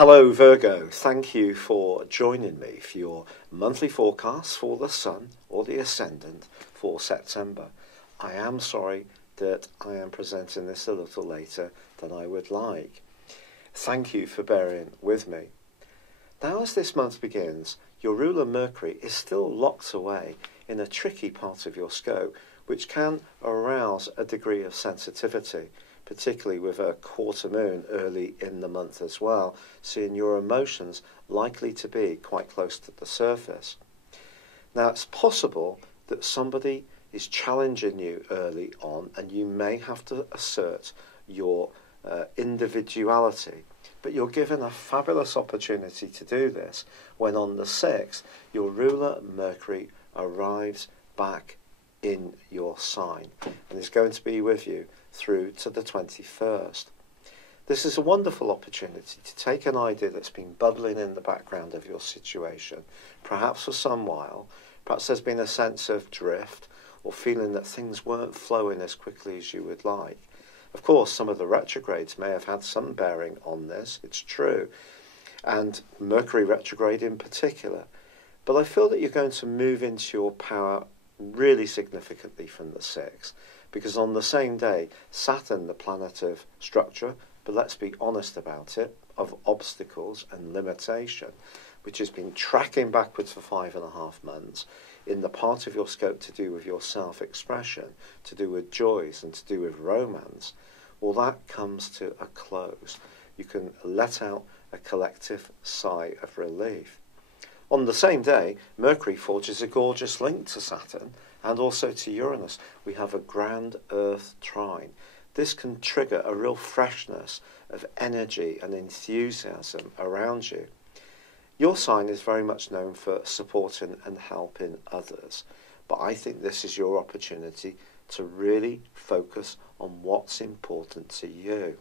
Hello Virgo, thank you for joining me for your monthly forecast for the Sun or the Ascendant for September. I am sorry that I am presenting this a little later than I would like. Thank you for bearing with me. Now as this month begins, your ruler Mercury is still locked away in a tricky part of your scope which can arouse a degree of sensitivity, particularly with a quarter moon early in the month as well, seeing your emotions likely to be quite close to the surface. Now it's possible that somebody is challenging you early on and you may have to assert your individuality, but you're given a fabulous opportunity to do this when on the 6th your ruler Mercury arrives back in your sign and is going to be with you through to the 21st. This is a wonderful opportunity to take an idea that's been bubbling in the background of your situation, perhaps for some while. Perhaps there's been a sense of drift or feeling that things weren't flowing as quickly as you would like. Of course, some of the retrogrades may have had some bearing on this, it's true, and Mercury retrograde in particular. But I feel that you're going to move into your power really significantly from the 6th, because on the same day, Saturn, the planet of structure, but let's be honest about it, of obstacles and limitation, which has been tracking backwards for 5.5 months, in the part of your scope to do with your self-expression, to do with joys and to do with romance, well, that comes to a close. You can let out a collective sigh of relief. On the same day, Mercury forges a gorgeous link to Saturn and also to Uranus. We have a grand Earth trine. This can trigger a real freshness of energy and enthusiasm around you. Your sign is very much known for supporting and helping others, but I think this is your opportunity to really focus on what's important to you.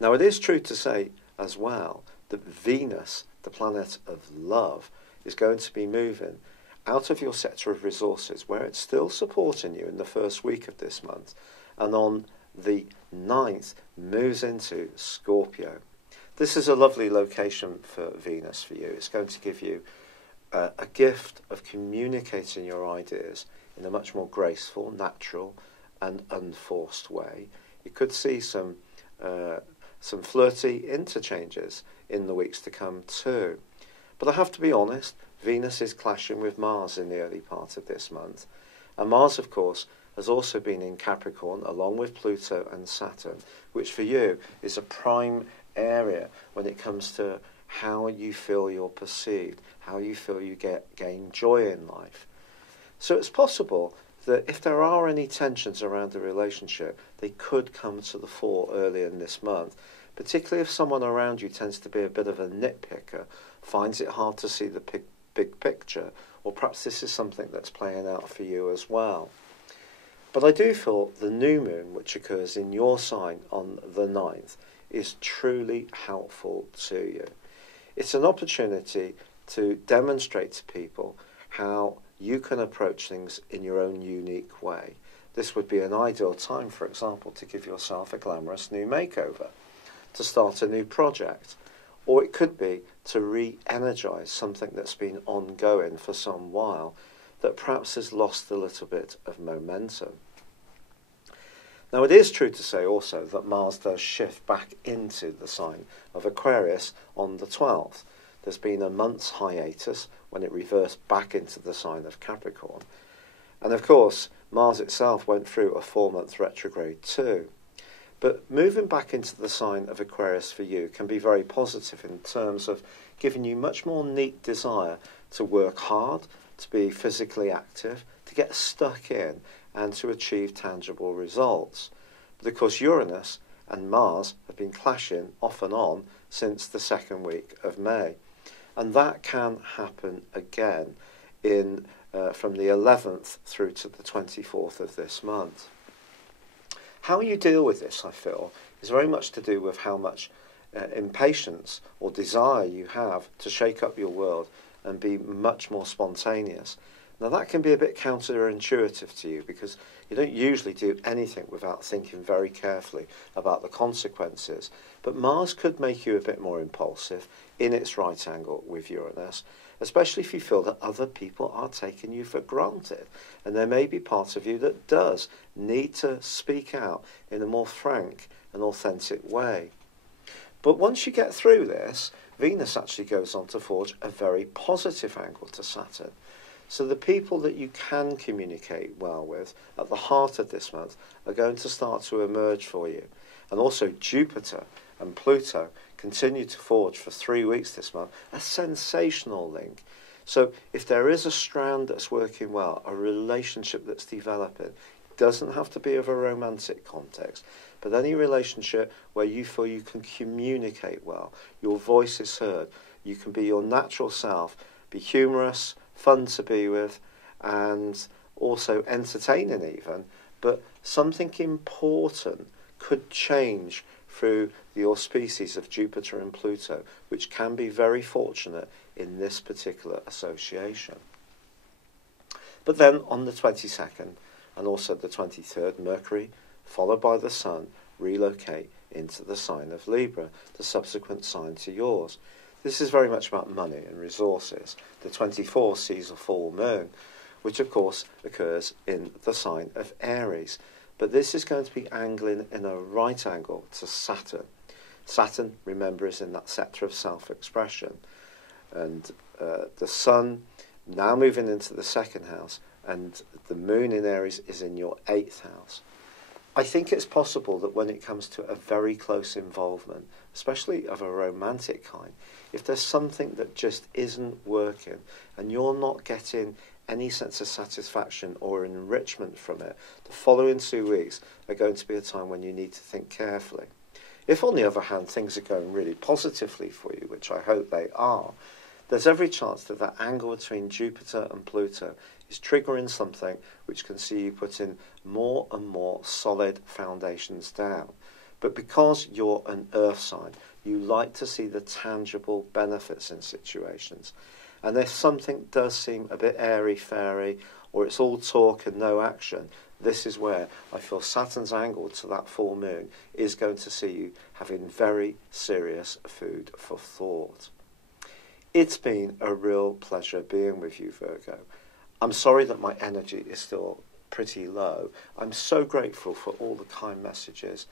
Now, it is true to say as well that Venus, the planet of love, is going to be moving out of your sector of resources, where it's still supporting you in the first week of this month, and on the 9th moves into Scorpio. This is a lovely location for Venus for you. It's going to give you a gift of communicating your ideas in a much more graceful, natural and unforced way. You could see some flirty interchanges in the weeks to come too. But I have to be honest, Venus is clashing with Mars in the early part of this month. And Mars, of course, has also been in Capricorn along with Pluto and Saturn, which for you is a prime area when it comes to how you feel you're perceived, how you feel you gain joy in life. So it's possible that if there are any tensions around the relationship, they could come to the fore early in this month, particularly if someone around you tends to be a bit of a nitpicker, finds it hard to see the big picture, or perhaps this is something that's playing out for you as well. But I do feel the new moon, which occurs in your sign on the 9th, is truly helpful to you. It's an opportunity to demonstrate to people how you can approach things in your own unique way. This would be an ideal time, for example, to give yourself a glamorous new makeover, to start a new project, or it could be to re-energize something that's been ongoing for some while that perhaps has lost a little bit of momentum. Now, it is true to say also that Mars does shift back into the sign of Aquarius on the 12th. There's been a month's hiatus when it reversed back into the sign of Capricorn. And of course, Mars itself went through a 4-month retrograde too. But moving back into the sign of Aquarius for you can be very positive in terms of giving you much more neat desire to work hard, to be physically active, to get stuck in and to achieve tangible results. But of course, Uranus and Mars have been clashing off and on since the 2nd week of May. And that can happen again from the 11th through to the 24th of this month. How you deal with this, I feel, is very much to do with how much impatience or desire you have to shake up your world and be much more spontaneous. Now that can be a bit counterintuitive to you because you don't usually do anything without thinking very carefully about the consequences. But Mars could make you a bit more impulsive in its right angle with Uranus, especially if you feel that other people are taking you for granted. And there may be part of you that does need to speak out in a more frank and authentic way. But once you get through this, Venus actually goes on to forge a very positive angle to Saturn. So the people that you can communicate well with at the heart of this month are going to start to emerge for you. And also Jupiter and Pluto continue to forge for 3 weeks this month, a sensational link. So if there is a strand that's working well, a relationship that's developing, it doesn't have to be of a romantic context, but any relationship where you feel you can communicate well, your voice is heard, you can be your natural self, be humorous, fun to be with, and also entertaining even, but something important could change through the auspices of Jupiter and Pluto, which can be very fortunate in this particular association. But then on the 22nd and also the 23rd, Mercury, followed by the Sun, relocate into the sign of Libra, the subsequent sign to yours. This is very much about money and resources. The 24th sees a full moon, which of course occurs in the sign of Aries. But this is going to be angling in a right angle to Saturn. Saturn, remember, is in that sector of self-expression. And the Sun now moving into the second house, and the moon in Aries is in your 8th house. I think it's possible that when it comes to a very close involvement, especially of a romantic kind, if there's something that just isn't working and you're not getting any sense of satisfaction or enrichment from it, the following 2 weeks are going to be a time when you need to think carefully. If, on the other hand, things are going really positively for you, which I hope they are, there's every chance that that angle between Jupiter and Pluto is triggering something which can see you putting more and more solid foundations down. But because you're an earth sign, you like to see the tangible benefits in situations. And if something does seem a bit airy-fairy, or it's all talk and no action, this is where I feel Saturn's angle to that full moon is going to see you having very serious food for thought. It's been a real pleasure being with you, Virgo. I'm sorry that my energy is still pretty low. I'm so grateful for all the kind messages,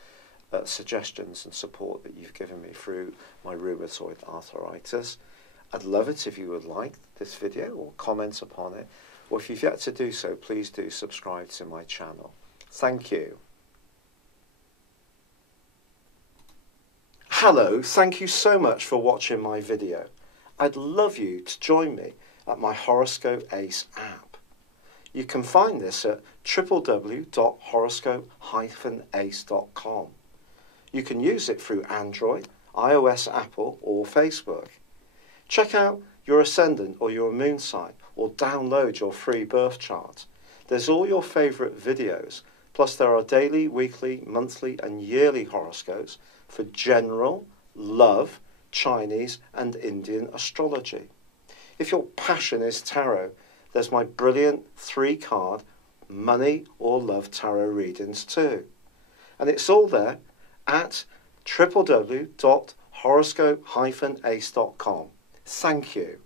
suggestions and support that you've given me through my rheumatoid arthritis. I'd love it if you would like this video or comment upon it, or if you've yet to do so, please do subscribe to my channel. Thank you. Hello, thank you so much for watching my video. I'd love you to join me at my Horoscope Ace app. You can find this at www.horoscope-ace.com. You can use it through Android, iOS, Apple or Facebook. Check out your ascendant or your moon sign or download your free birth chart. There's all your favourite videos, plus there are daily, weekly, monthly and yearly horoscopes for general, love, Chinese and Indian astrology. If your passion is tarot, there's my brilliant 3-card money or love tarot readings too. And it's all there at www.horoscope-ace.com. Thank you.